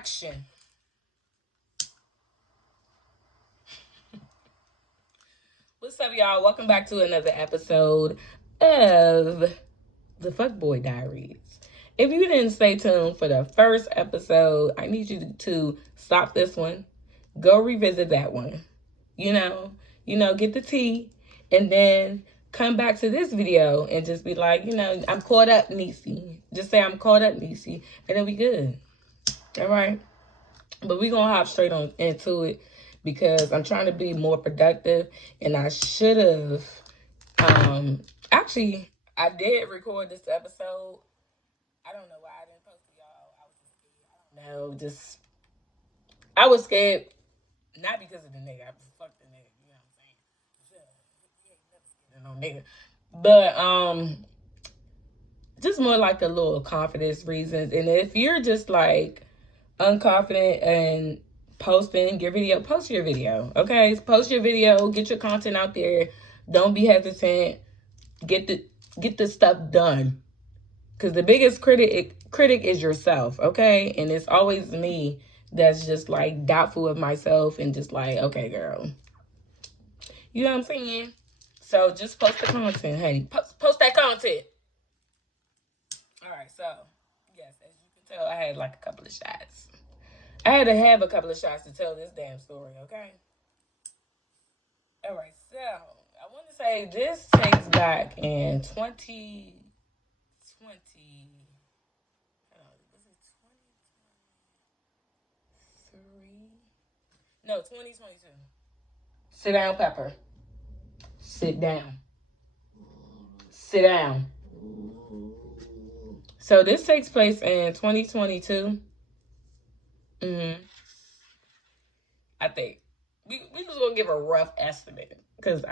action. What's up, y'all? Welcome back to another episode of the Fuckboy Diaries. If you didn't stay tuned for the first episode, I need you to stop this one, go revisit that one. You know, get the tea, and then come back to this video and just be like, I'm caught up, Niecy. Just say I'm caught up, Niecy, and then we good. All right? But we're going to hop straight on into it because I'm trying to be more productive, and I should have, actually, I did record this episode. I don't know why I didn't post it, y'all. I was just scared. I don't know, I was scared, not because of the nigga. I fucked the nigga, you know what I'm saying? No nigga. But, just more like a little confidence reasons. And if you're just like unconfident and posting your video, post your video, okay? Post your video, get your content out there. Don't be hesitant. Get the stuff done. Because the biggest critic is yourself, okay? And it's always me that's just like doubtful of myself and just like, okay, girl. You know what I'm saying? So just post the content, honey. Post that content. All right, so, yes, as you can tell, I had like a couple of shots. I had to have a couple of shots to tell this damn story, okay? All right, so, I want to say this takes back in 2020. Was it 2023? No, 2022. Sit down, Pepper. Sit down. Sit down. So this takes place in 2022. I think we just gonna give a rough estimate because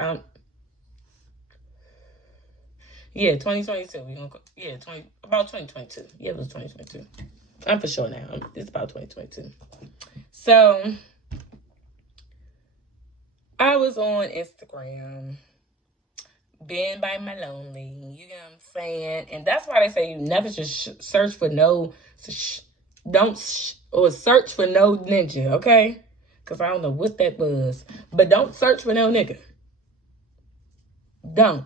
2022. About 2022. Yeah, it was 2022. I'm for sure now. It's about 2022. So I was on Instagram, being by my lonely, you know what I'm saying? And that's why they say you never should search for no, or search for no ninja, okay? Because I don't know what that was. But don't search for no nigga. Don't.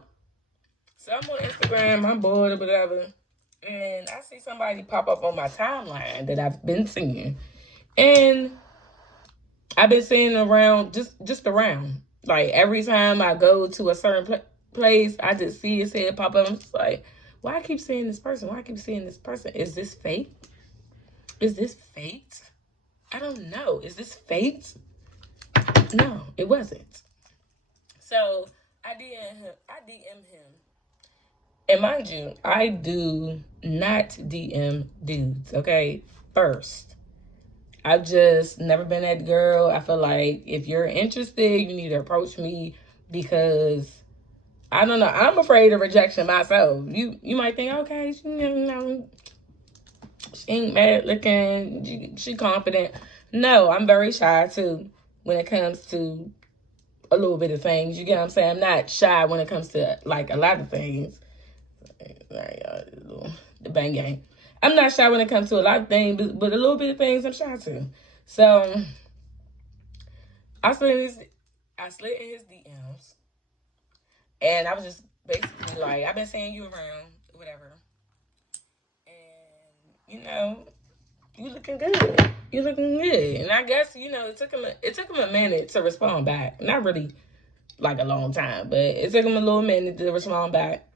So I'm on Instagram, I'm bored or whatever, and I see somebody pop up on my timeline that I've been seeing. And I've been seeing around, just around. Like, every time I go to a certain place, I just see his head pop up. I'm just like, why I keep seeing this person? Why I keep seeing this person? Is this fate? Is this fate? I don't know. Is this fate? No, it wasn't. So I DM him. And mind you, I do not DM dudes, okay? First, I've just never been that girl. I feel like if you're interested, you need to approach me because, I don't know, I'm afraid of rejection myself. You might think, okay, she ain't bad looking, she confident. No, I'm very shy too when it comes to a little bit of things. You get what I'm saying? I'm not shy when it comes to like a lot of things. Sorry, the bang gang. I'm not shy when it comes to a lot of things, but a little bit of things I'm shy too. So I slid in his DMs, and I was just basically like, I've been seeing you around, whatever, and you looking good. You looking good, and I guess it took him a minute to respond back. Not really like a long time, but it took him a little minute to respond back.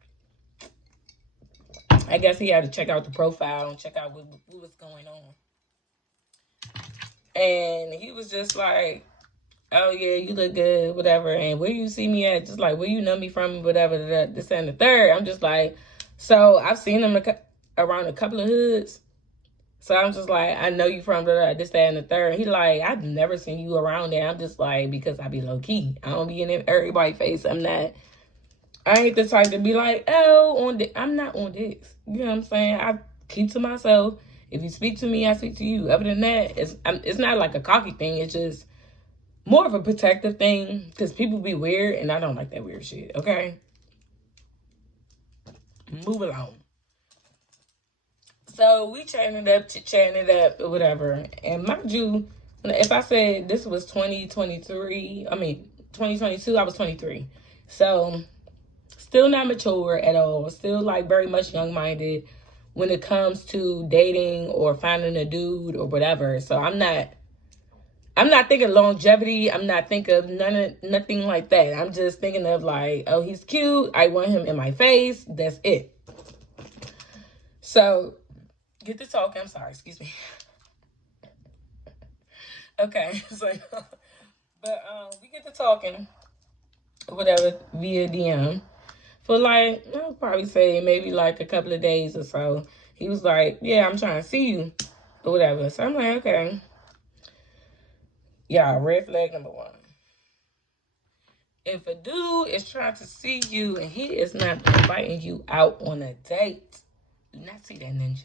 I guess he had to check out the profile and check out what was going on. And he was just like, oh, yeah, you look good, whatever. And where you see me at, just like, where you know me from, whatever, this and the third. I'm just like, so I've seen him around a couple of hoods. So I'm just like, I know you from this, that, and the third. He like, I've never seen you around there. I'm just like, because I be low-key. I don't be in everybody's face. I ain't the type to be like, oh, I'm not on this. You know what I'm saying? I keep to myself. If you speak to me, I speak to you. Other than that, it's not like a cocky thing. It's just more of a protective thing. Because people be weird, and I don't like that weird shit, okay? Move along. So we chatting it up, chatting it up, or whatever. And mind you, if I said this was 2023, 2022, I was 23. So still not mature at all. Still like very much young-minded when it comes to dating or finding a dude or whatever. So I'm not thinking longevity. I'm not thinking of nothing like that. I'm just thinking of like, oh, he's cute. I want him in my face. That's it. So get to talking. I'm sorry. Excuse me. Okay. So, but we get to talking, whatever, via DM for like, I'll probably say maybe like a couple of days or so. He was like, yeah, I'm trying to see you or whatever. So I'm like, okay. Yeah, red flag number one. If a dude is trying to see you and he is not inviting you out on a date, do not see that ninja.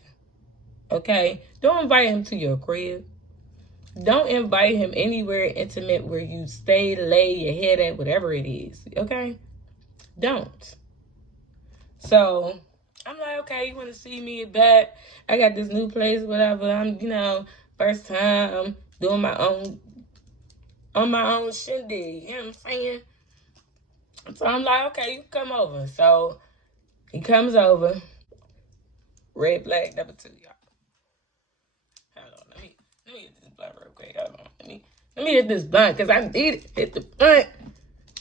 Okay? Don't invite him to your crib. Don't invite him anywhere intimate where you stay, lay your head at, whatever it is. Okay? Don't. So I'm like, okay, you want to see me back? I got this new place, whatever. I'm, first time doing my own, on my own shindig. You know what I'm saying? So I'm like, okay, you come over. So he comes over. Red flag number two, y'all. Hold on, let me hit this blunt real quick. Hold on, let me hit this blunt because I need to hit the blunt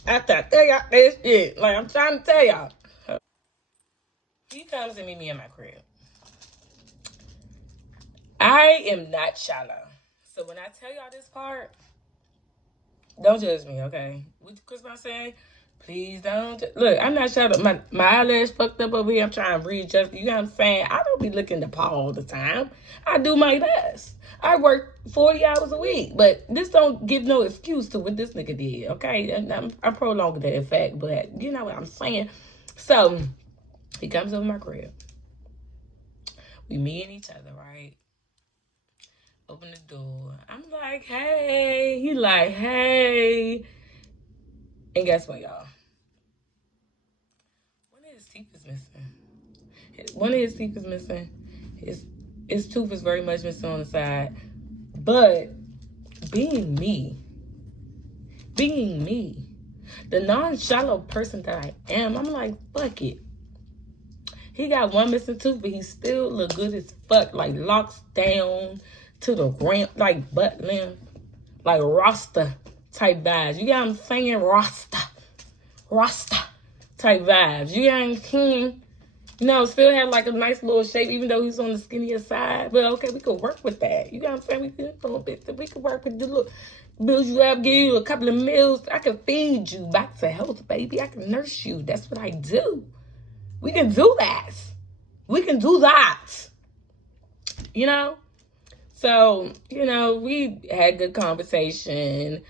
after I tell y'all this shit. Like I'm trying to tell y'all. He comes to meet me in my crib. I am not shallow. So when I tell y'all this part, don't judge me, okay? What Chris saying? Please don't. Look, I'm not shallow. My eyelash fucked up over here. I'm trying to readjust. You know what I'm saying? I don't be looking to paw all the time. I do my best. I work 40 hours a week, but this don't give no excuse to what this nigga did, okay? And I'm prolonging that fact, but you know what I'm saying? So, he comes over my crib. We meeting each other, right? Open the door. I'm like, hey. He like, hey. And guess what, y'all? One of his teeth is missing. One of his teeth is missing. His tooth is very much missing on the side. But being me, the non-shallow person that I am, I'm like, fuck it. He got one missing tooth, but he still look good as fuck. Like locks down to the ground, like butt length, like Rasta type vibes. You got what I'm saying? Rasta type vibes. You got what I'm saying? Still had like a nice little shape, even though he's on the skinnier side. But okay, we could work with that. You got what I'm saying? We could work with the look. Build you up, give you a couple of meals. I can feed you back to health, baby. I can nurse you. That's what I do. We can do that. We can do that. So, we had good conversation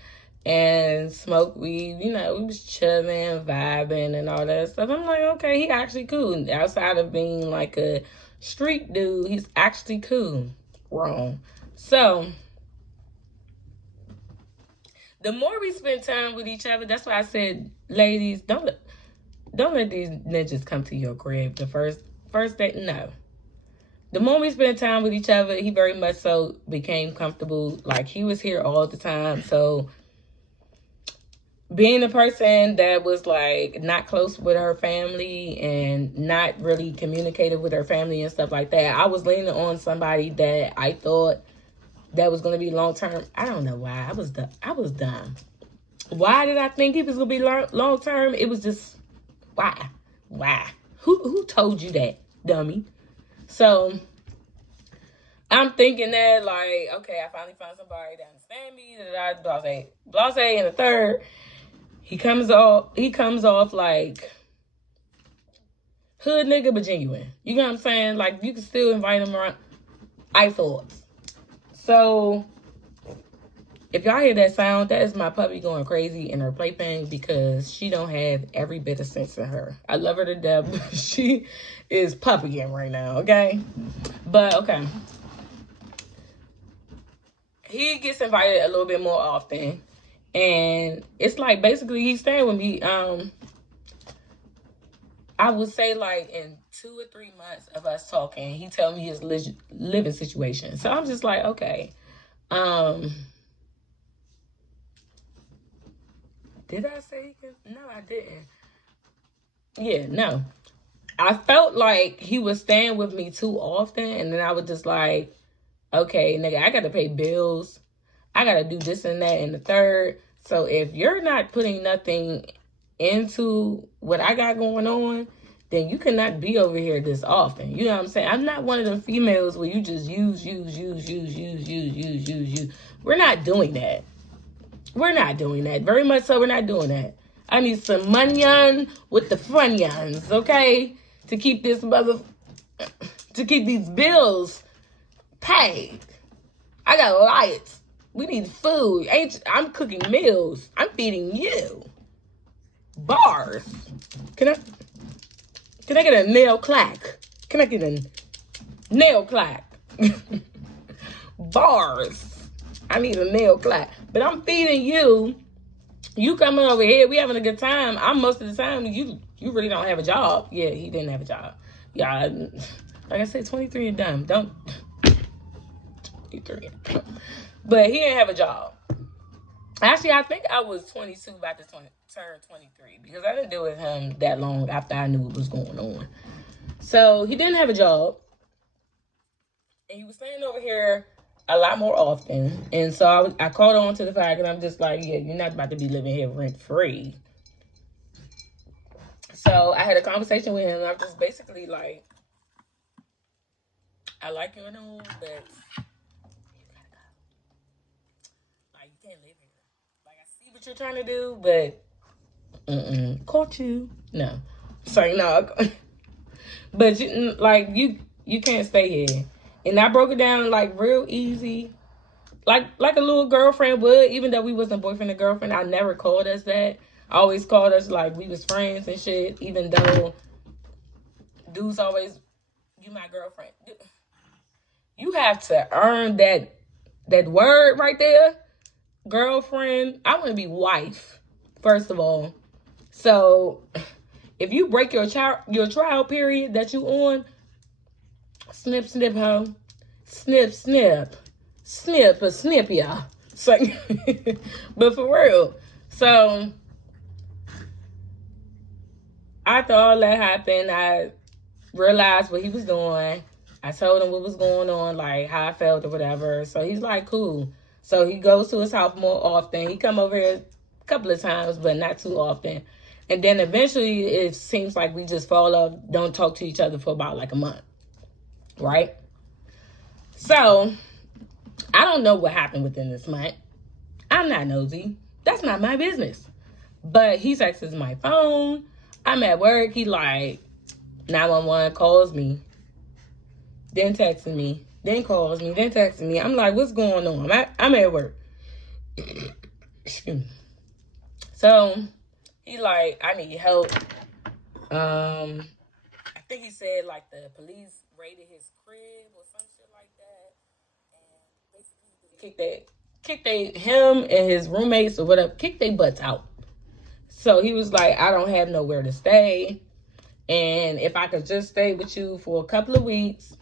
and smoked weed. We was chilling, vibing, and all that stuff. I'm like, okay, he actually cool. Outside of being like a street dude, he's actually cool. Wrong. So, the more we spend time with each other, that's why I said, ladies, don't let these ninjas come to your crib the first date. No. The more we spent time with each other, he very much so became comfortable. Like, he was here all the time. So, being a person that was, like, not close with her family and not really communicative with her family and stuff like that, I was leaning on somebody that I thought that was going to be long-term. I don't know why. I was dumb. Why did I think he was going to be long-term? It was just, why? Who told you that, dummy? So, I'm thinking that, like, okay, I finally found somebody that understands me, blase, and the third, he comes off like hood nigga, but genuine. You know what I'm saying? Like, you can still invite him around. I thought. So, if y'all hear that sound, that is my puppy going crazy in her playpen because she don't have every bit of sense in her. I love her to death, but she is puppying right now, okay? But, okay. He gets invited a little bit more often. And it's like basically he's staying with me. I I would say like in 2 or 3 months of us talking, he told me his living situation. So I'm just like, okay. Did I say he can? No, I didn't. Yeah, no. I felt like he was staying with me too often, and then I was just like, okay, nigga, I gotta pay bills. I gotta do this and that and the third. So if you're not putting nothing into what I got going on, then you cannot be over here this often. You know what I'm saying? I'm not one of them females where you just use. We're not doing that. We're not doing that. Very much so, we're not doing that. I need some money on with the funyuns, okay? To keep this to keep these bills paid. I got lights. We need food. I'm cooking meals. I'm feeding you. Bars. Can I get a nail clack? Can I get a nail clack? Bars. I need a nail clack. But I'm feeding you. You coming over here, we having a good time. I'm most of the time, you really don't have a job. Yeah, he didn't have a job. Yeah, like I said, 23 and dumb. Don't 23. But he didn't have a job. Actually, I think I was 22 about to turn 23 because I didn't deal with him that long after I knew what was going on. So he didn't have a job. And he was staying over here a lot more often. And so I caught on to the fact, and I'm just like, yeah, you're not about to be living here rent free. So I had a conversation with him, and I'm just basically like, I like you and all, but you gotta go. Like, you can't live here. Like, I see what you're trying to do, but caught you. No. Sorry, no. But you can't stay here. And I broke it down like real easy. Like a little girlfriend would, even though we wasn't boyfriend and girlfriend, I never called us that. I always called us like we was friends and shit, even though dudes always, you my girlfriend. You have to earn that word right there. Girlfriend. I want to be wife, first of all. So if you break your trial period that you on, snip, snip, ho. Snip, snip. Snip, a snip, y'all. So, but for real. So, after all that happened, I realized what he was doing. I told him what was going on, like how I felt or whatever. So, he's like, cool. So, he goes to his house more often. He come over here a couple of times, but not too often. And then eventually, it seems like we just fall off, don't talk to each other for about like a month. Right? So, I don't know what happened within this month. I'm not nosy. That's not my business. But he texts my phone. I'm at work. He like 911 calls me. Then texts me. Then calls me. Then texts me. I'm like, what's going on? I'm at work. Excuse me. So he like, I need help. I think he said like the police raided his crib or some shit like that. Him and his roommates or whatever, kick their butts out. So he was like, I don't have nowhere to stay. And if I could just stay with you for a couple of weeks,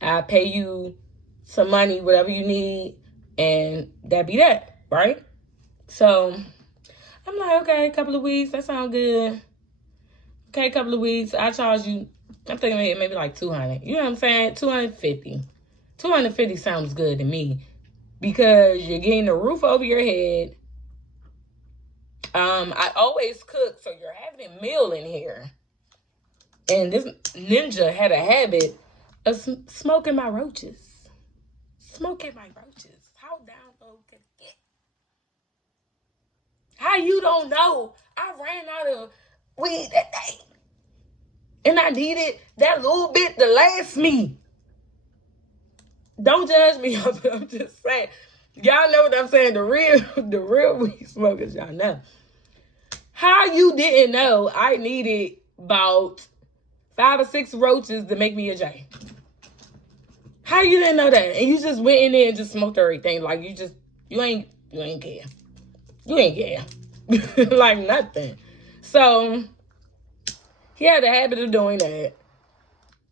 I'll pay you some money, whatever you need. And that be that, right? So I'm like, okay, a couple of weeks, that sounds good. Okay, a couple of weeks, I charge you, I'm thinking maybe like 200. You know what I'm saying? 250. 250 sounds good to me. Because you're getting a roof over your head. I always cook, so you're having a meal in here. And this ninja had a habit of smoking my roaches. Smoking my roaches. How down low could it get? How you don't know? I ran out of weed that day. And I needed that little bit to last me. Don't judge me. I'm just saying. Y'all know what I'm saying. The real weed smokers, y'all know. How you didn't know I needed about 5 or 6 roaches to make me a J? How you didn't know that? And you just went in there and just smoked everything. Like you ain't care. You ain't care. Like nothing. So He had a habit of doing that.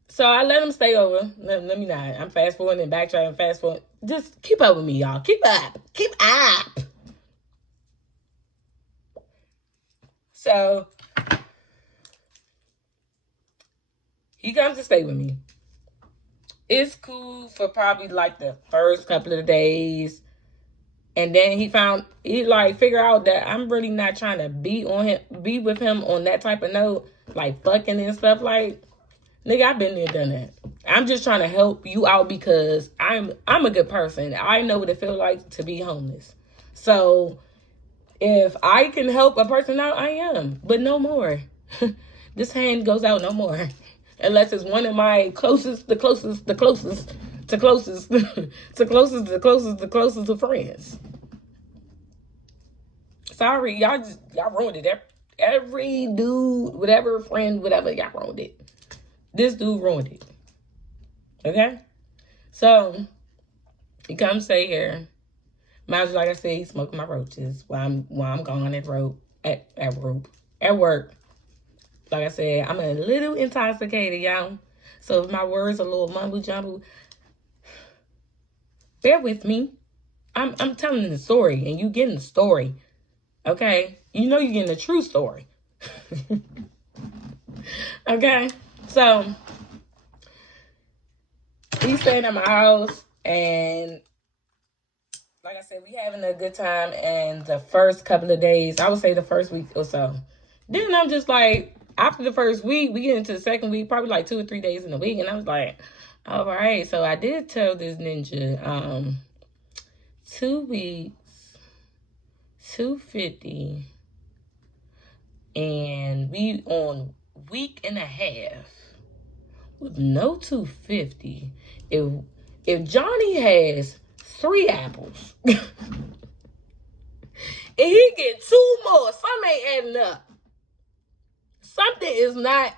So I let him stay over. Let me not. I'm fast forwarding and backtracking, fast forward. Just keep up with me, y'all. Keep up. Keep up. So he comes to stay with me. It's cool for probably like the first couple of days. And then he like figure out that I'm really not trying to be with him on that type of note, like fucking and stuff. Like, nigga, I've been there, done that. I'm just trying to help you out because I'm a good person. I know what it feels like to be homeless. So if I can help a person out, I am. But no more. This hand goes out no more. Unless it's one of my closest to friends. Sorry, y'all ruined it. Every dude, whatever friend, whatever, y'all ruined it. This dude ruined it. Okay? So, he comes stay here. Mind you, like I said, he's smoking my roaches while I'm gone at work. Like I said, I'm a little intoxicated, y'all. So if my words are a little mumble jumble, bear with me. I'm telling the story, and you getting the story. Okay? You know you're getting a true story. Okay? So, he's staying at my house, and like I said, we having a good time. And the first couple of days, I would say the first week or so. Then I'm just like, after the first week, we get into the second week, probably like 2 or 3 days in a week. And I was like, all right. So I did tell this ninja, 2 weeks, 250. And we on week and a half with no 250. If Johnny has 3 apples, and he get 2 more, something ain't adding up. Something is not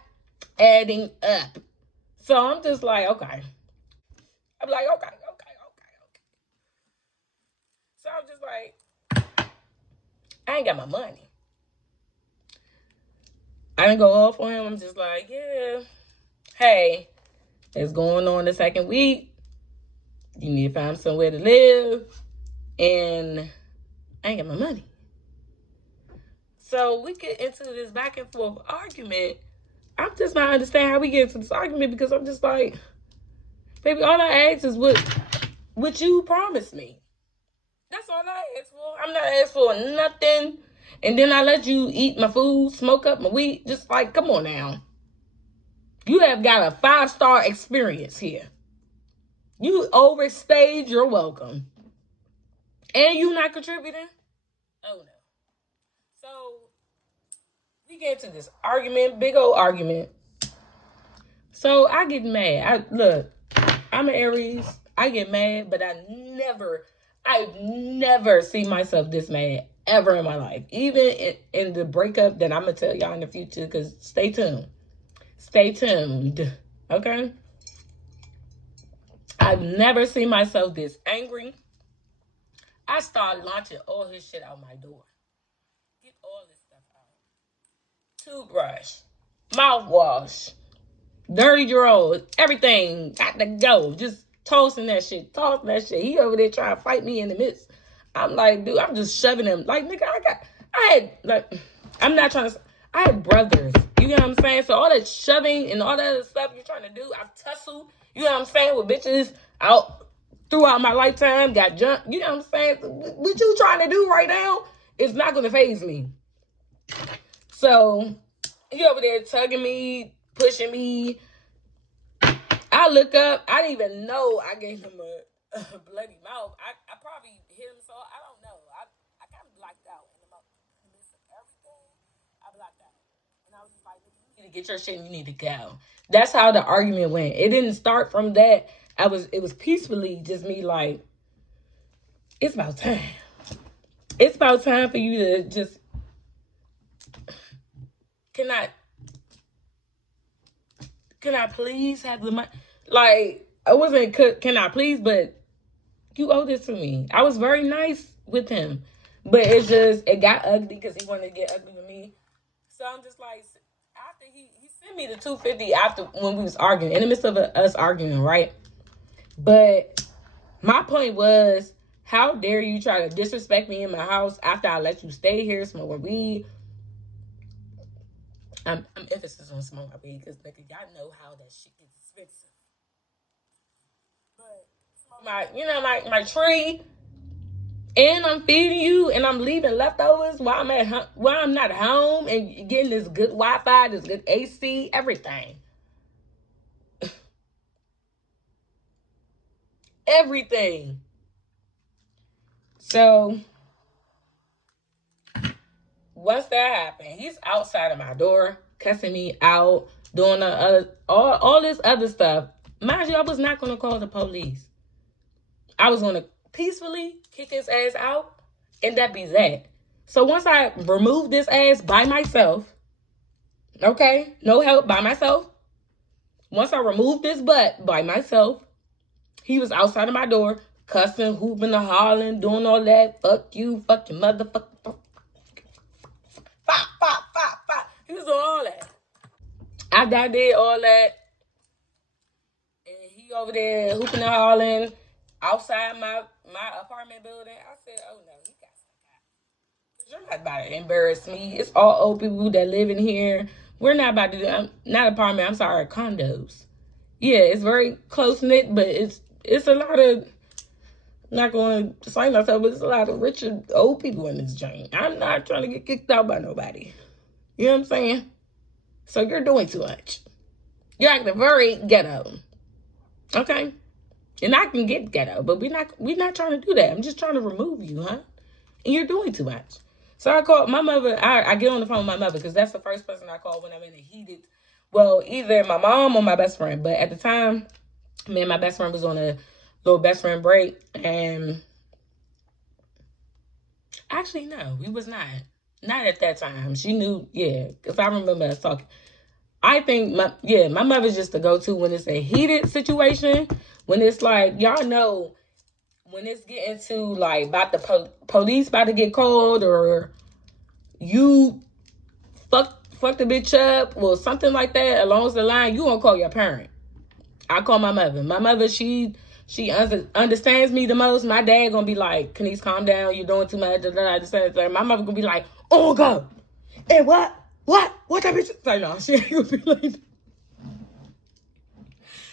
adding up. So I'm just like, okay. I'm like, okay. So I'm just like, I ain't got my money. I didn't go off on him. I'm just like, yeah. Hey, it's going on the second week. You need to find somewhere to live. And I ain't got my money. So we get into this back and forth argument. I'm just not understanding how we get into this argument because I'm just like, baby, all I ask is what you promised me. That's all I ask for. I'm not asking for nothing. And then I let you eat my food, smoke up my weed. Just like, come on now. You have got a 5-star experience here. You overstayed your welcome. And you not contributing? Oh no. So we get into this argument, big old argument. So I get mad. I'm an Aries. I get mad, but I've never seen myself this mad ever in my life. Even in the breakup that I'm going to tell y'all in the future, because stay tuned. Stay tuned. Okay? I've never seen myself this angry. I started launching all his shit out my door. Get all this stuff out. Toothbrush. Mouthwash. Dirty drawers. Everything. Got to go. Just tossing that shit. He over there trying to fight me in the midst. I'm like, dude, I'm just shoving him. Like, nigga, I had brothers. You know what I'm saying? So all that shoving and all that other stuff you're trying to do, I've tussled, you know what I'm saying, with bitches out throughout my lifetime, got jumped, you know what I'm saying? What you trying to do right now is not going to faze me. So he over there tugging me, pushing me. I look up. I didn't even know I gave him a bloody mouth. I probably hit him, so I don't know. I kind of blacked out in the midst of everything. I blacked out. And I was just like, you need to get your shit and you need to go. That's how the argument went. It didn't start from that. It was peacefully just me like, it's about time. It's about time for you to just, can I please have the money? Like, I wasn't, can I please, but you owe this to me. I was very nice with him, but it got ugly because he wanted to get ugly with me. So I'm just like, after he Send me the 250 after when we was arguing, in the midst of us arguing, right? But my point was, how dare you try to disrespect me in my house after I let you stay here smoking weed? I'm emphasis on smoking weed because nigga, y'all know how that shit gets expensive. But my tree, and I'm feeding you, and I'm leaving leftovers while I'm not home, and getting this good Wi-Fi, this good AC, everything. Everything. So once that happened, he's outside of my door, cussing me out, doing all this other stuff. Mind you, I was not going to call the police. I was going to peacefully kick his ass out, and that be that. So once I removed this ass by myself, okay, no help, by myself. Once I removed this butt by myself, he was outside of my door, cussing, hooping and hollering, doing all that. Fuck you, fuck your motherfucker. He was doing all that. After I did all that, and he over there hooping and hollering outside my apartment building, I said, oh no, he got some. You're not about to embarrass me. It's all old people that live in here. We're not about to do, not apartment, I'm sorry, condos. Yeah, it's very close knit, but it's a lot of, I'm not going to say myself, but it's a lot of rich old people in this joint. I'm not trying to get kicked out by nobody. You know what I'm saying? So you're doing too much. You're acting very ghetto. Okay? And I can get ghetto, but we're not trying to do that. I'm just trying to remove you, huh? And you're doing too much. So I called my mother. I get on the phone with my mother because that's the first person I call when I'm in a heated, well, either my mom or my best friend. But at the time, me and my best friend was on a little best friend break. And actually, no, we was not. Not at that time. She knew, yeah, because I remember us talking. I think my mother's just the go-to when it's a heated situation. When it's like, y'all know, when it's getting to like about the police about to get called, or you fuck the bitch up or something like that along the line, you gonna call your parent. I call my mother. My mother, she understands me the most. My dad gonna be like, Kenise, calm down, you're doing too much. My mother gonna be like, oh God, and what that bitch? Like, no, she ain't gonna be like,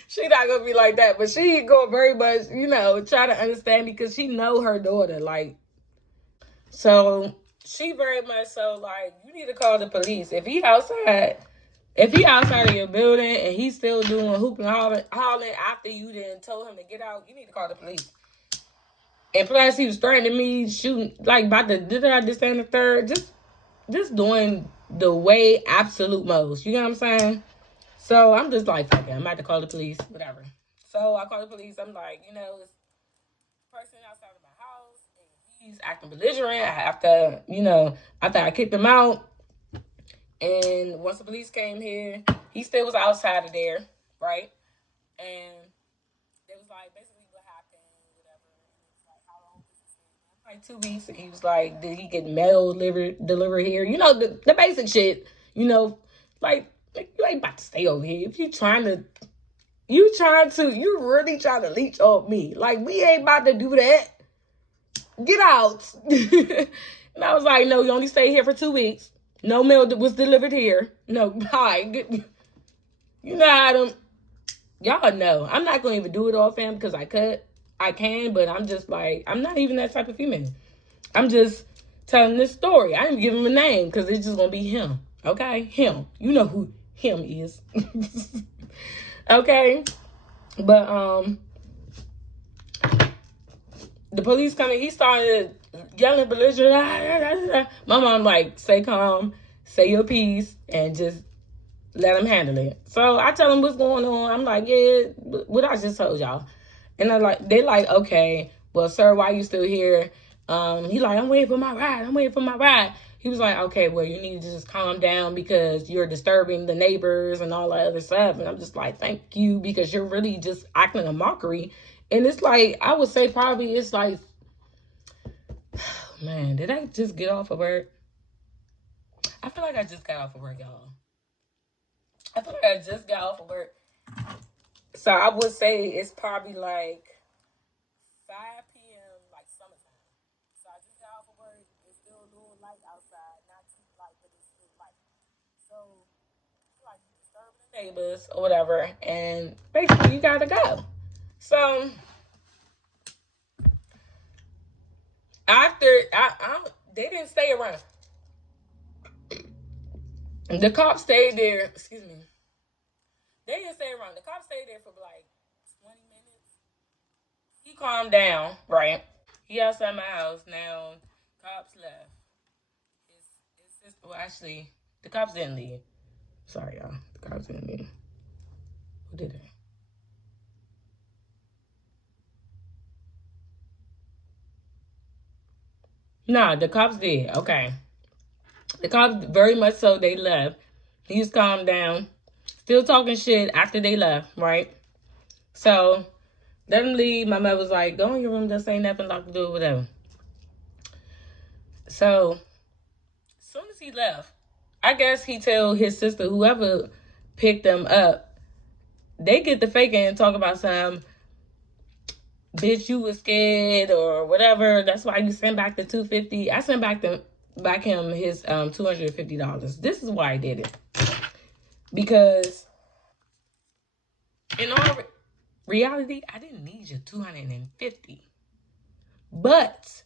she not gonna be like that, but she gonna very much, try to understand me because she know her daughter, like. So she very much so like, you need to call the police. If he outside of your building and he's still doing hooping hollering after you then told him to get out, you need to call the police. And plus he was threatening me, shooting, like about the did I understand the third, just doing the way absolute most. You know what I'm saying? So I'm just like, fuck it, I'm about to call the police, whatever. So I call the police. I'm like, it's a person outside of my house, and he's acting belligerent after I kicked him out. And once the police came here, he still was outside of there, right? And they was like, basically what happened, whatever. And it was like, how long was this? Like 2 weeks. And he was like, did he get mail delivered here? The basic shit. Like you ain't about to stay over here. If you really trying to leech on me. Like, we ain't about to do that. Get out. And I was like, no, you only stay here for 2 weeks. No mail was delivered here. No, hi. You know how them. Y'all know. I'm not going to even do it all, fam, because I can, but I'm just like, I'm not even that type of female. I'm just telling this story. I didn't give him a name because it's just going to be him. Okay? Him. You know who him is. Okay? But, the police coming, he started yelling belligerent. My mom like, stay calm, say your piece, and just let him handle it. So I tell him what's going on. I'm like, yeah, what I just told y'all. And they like, okay, well, sir, why you still here? He like, I'm waiting for my ride. He was like, okay, well, you need to just calm down because you're disturbing the neighbors and all that other stuff. And I'm just like, thank you, because you're really just acting a mockery. And it's like, I would say probably it's like, man, did I just get off of work? I feel like I just got off of work, y'all. I feel like I just got off of work. So I would say it's probably like 5 p.m. like summertime. So I just got off of work. It's still a little light outside. Not too light, but it's still light. So like you disturbing the neighbors or whatever. And basically you gotta go. So after they didn't stay around. The cops stayed there. Excuse me. They didn't stay around. The cops stayed there for like 20 minutes. He calmed down, right? He outside my house. Now, cops left. His sister, well, actually, the cops didn't leave. Sorry, y'all. The cops didn't leave. Who did they? Nah, the cops did. Okay. The cops, very much so, they left. He's calmed down. Still talking shit after they left, right? So, let him leave. My mother was like, go in your room, just ain't nothing locked the door, whatever. So, as soon as he left, I guess he told his sister, whoever picked them up, they get the faking and talk about some, bitch, you was scared or whatever. That's why you sent back the $250. I sent back him his $250. This is why I did it. Because in all reality, I didn't need your $250. But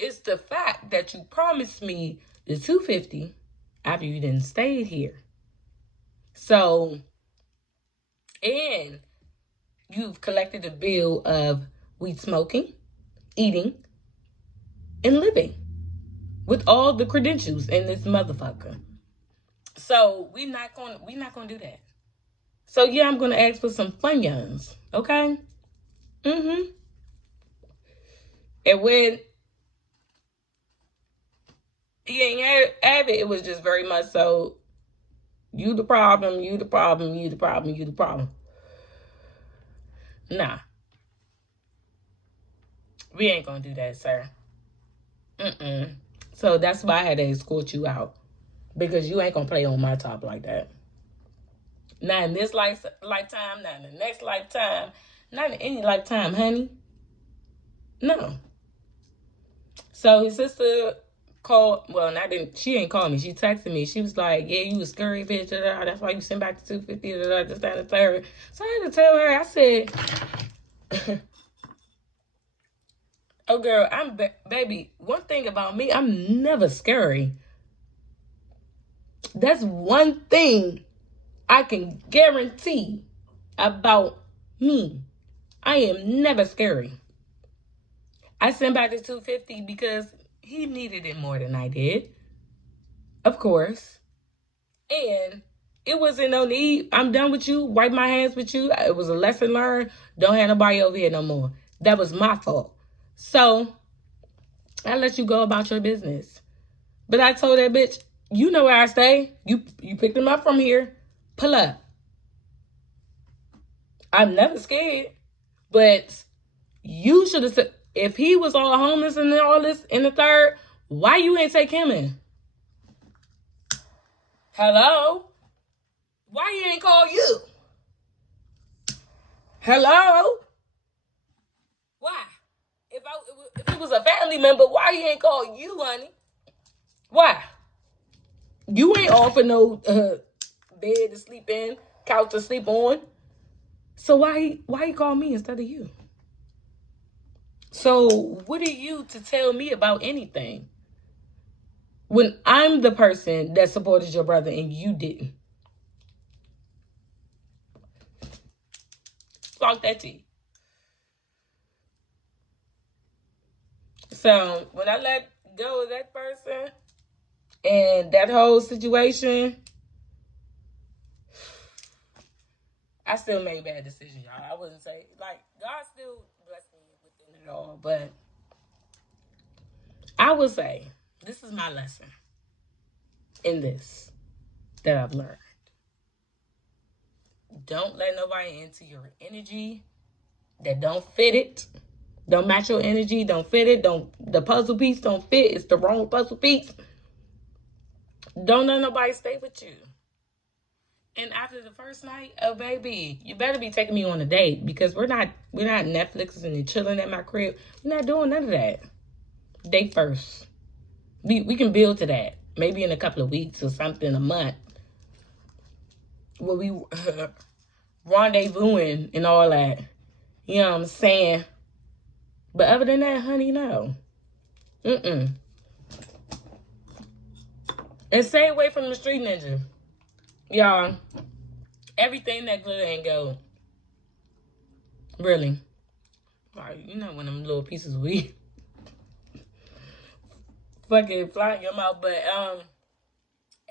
it's the fact that you promised me the $250 after you didn't stay here. So, and you've collected a bill of weed smoking, eating, and living with all the credentials in this motherfucker. So we not gonna do that. So yeah, I'm gonna ask for some Funyuns, okay? And when he ain't have it, it was just very much so, you the problem, you the problem, you the problem, you the problem. Nah. We ain't gonna do that, sir. So that's why I had to escort you out. Because you ain't gonna play on my top like that. Not in this lifetime, not in the next lifetime, not in any lifetime, honey. No. So his sister called, well, she ain't called me. She texted me. She was like, yeah, you a scary bitch. That's why you sent back the $250, this, that, and the third. So I had to tell her, I said, oh, girl, baby, one thing about me, I'm never scary. That's one thing I can guarantee about me. I am never scary. I sent back the $250 because he needed it more than I did. Of course. And it wasn't no need. I'm done with you. Wipe my hands with you. It was a lesson learned. Don't have nobody over here no more. That was my fault. So I let you go about your business. But I told that bitch, you know where I stay. You picked him up from here. Pull up. I'm never scared. But you should have said, if he was all homeless and all this in the third, why you ain't take him in? Hello? Why he ain't call you? Hello? Why? If it was a family member, why he ain't call you, honey? Why? You ain't offer no bed to sleep in, couch to sleep on. So why he call me instead of you? So what are you to tell me about anything when I'm the person that supported your brother and you didn't? Talk that tea. So when I let go of that person and that whole situation, I still made bad decisions, y'all. I wouldn't say, like, God still blessed me within it all, but I would say this is my lesson in this that I've learned. Don't let nobody into your energy that don't fit it. Don't match your energy. Don't fit it. The puzzle piece don't fit. It's the wrong puzzle piece. Don't let nobody stay with you. And after the first night, oh baby, you better be taking me on a date because we're not Netflixing and chilling at my crib. We're not doing none of that. Date first. We can build to that. Maybe in a couple of weeks or something, a month. Where we rendezvousing and all that. You know what I'm saying? But other than that, honey, no. Mm-mm. And stay away from the street ninja. Y'all, everything that glitter ain't gold. Really. Like, you know when them little pieces of weed fucking fly in your mouth, but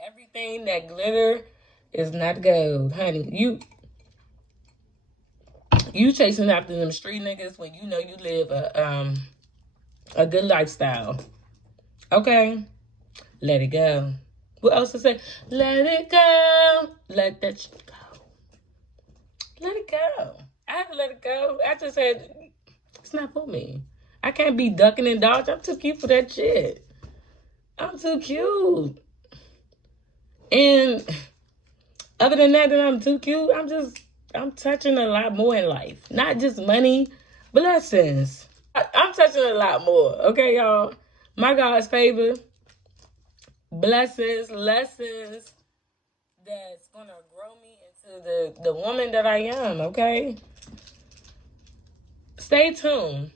everything that glitter is not gold, honey. You chasing after them street niggas when you know you live a good lifestyle. Okay? Let it go. What else to say? Let it go. Let that shit go. Let it go. I had to let it go. I just said, it's not for me. I can't be ducking and dodging. I'm too cute for that shit. I'm too cute. And other than that I'm too cute, I'm touching a lot more in life. Not just money, blessings. I'm touching a lot more. Okay, y'all? My God's favor, blessings, lessons that's gonna grow me into the woman that I am, okay? Stay tuned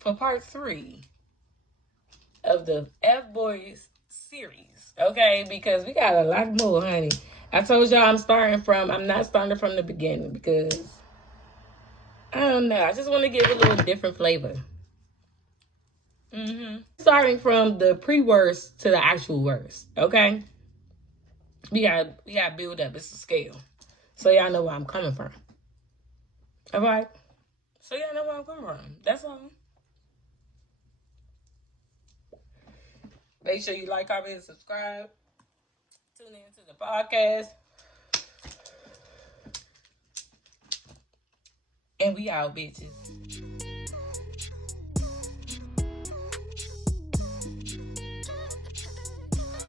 for part 3 of the F Boys series, okay? Because we got a lot more, honey. I told y'all I'm not starting from the beginning because I don't know. I just want to give a little different flavor. Starting from the pre-worst to the actual worst, okay? We got build up. It's a scale, so y'all know where I'm coming from. All right. So y'all know where I'm coming from. That's all. Make sure you like, comment, and subscribe. Tune in to the podcast. And we out, bitches.